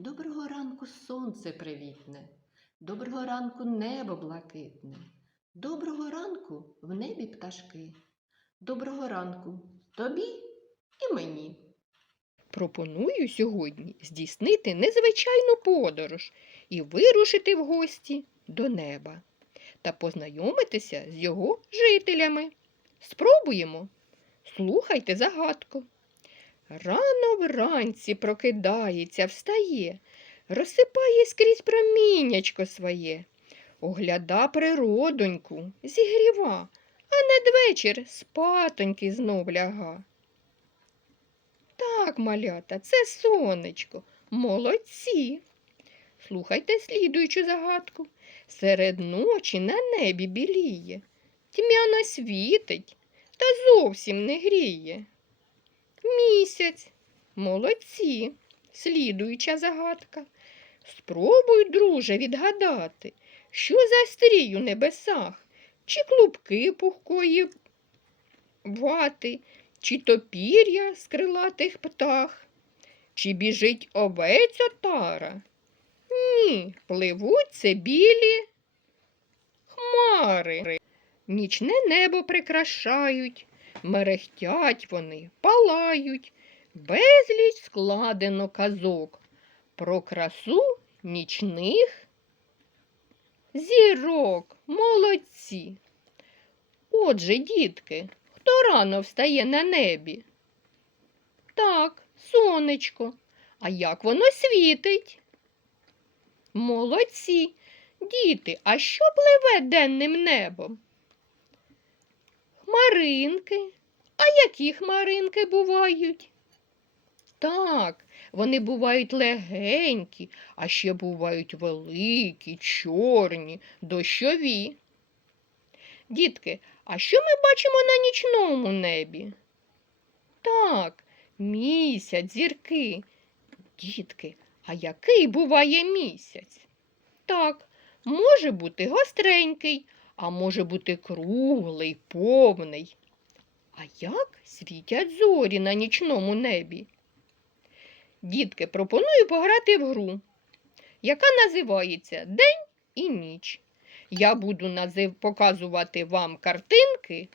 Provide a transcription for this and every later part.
Доброго ранку сонце привітне, доброго ранку небо блакитне, доброго ранку в небі пташки, доброго ранку тобі і мені. Пропоную сьогодні здійснити незвичайну подорож і вирушити в гості до неба та познайомитися з його жителями. Спробуємо. Слухайте загадку. Рано вранці прокидається, встає, розсипає скрізь проміннячко своє, огляда природоньку, зігріва, а надвечір спатоньки знов ляга. Так, малята, це сонечко. Молодці. Слухайте слідуючу загадку. Серед ночі на небі біліє, тьмяно світить та зовсім не гріє. Місяць. Молодці. Слідуюча загадка. Спробуй, друже, відгадати, що за стрій у небесах, чи клубки пухкої вати, чи то пір'я з крилатих птах, чи біжить овець отара? Ні, пливуть це білі хмари. Нічне небо прикрашають, мерехтять вони, палають, безліч складено казок про красу нічних зірок. Молодці. Отже, дітки, хто рано встає на небі? Так, сонечко. А як воно світить? Молодці. Діти, а що пливе денним небом? Хмаринки. А які хмаринки бувають? Так, вони бувають легенькі, а ще бувають великі, чорні, дощові. Дітки, а що ми бачимо на нічному небі? Так, місяць, зірки. Дітки, а який буває місяць? Так, може бути гостренький, а може бути круглий, повний. А як світять зорі на нічному небі? Дітки, пропоную пограти в гру, яка називається День і ніч. Я буду назив... показувати вам картинки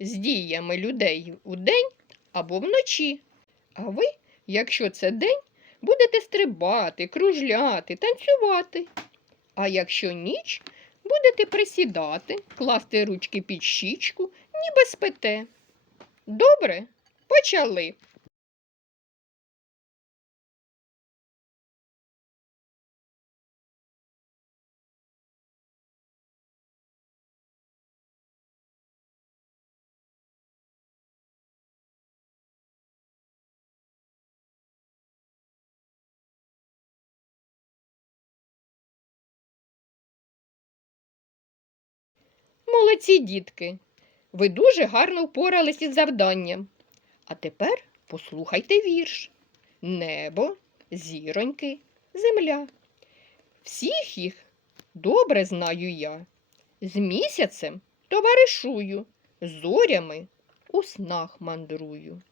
з діями людей у день або вночі. А ви, якщо це день, будете стрибати, кружляти, танцювати. А якщо ніч, будете присідати, класти ручки під щічку, ніби спите. Добре, почали. Молодці дітки. Ви дуже гарно впорались із завданням. А тепер послухайте вірш. Небо, зіроньки, земля. Всіх їх добре знаю я. З місяцем товаришую, зорями у снах мандрую.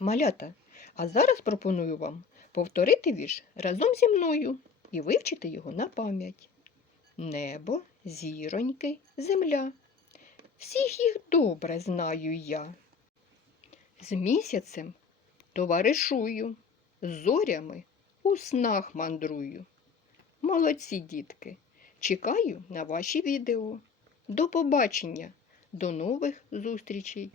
Малята, а зараз пропоную вам повторити вірш разом зі мною і вивчити його на пам'ять. Небо, зіроньки, земля. Всіх їх добре знаю я. З місяцем товаришую, з зорями у снах мандрую. Молодці дітки! Чекаю на ваші відео. До побачення, до нових зустрічей!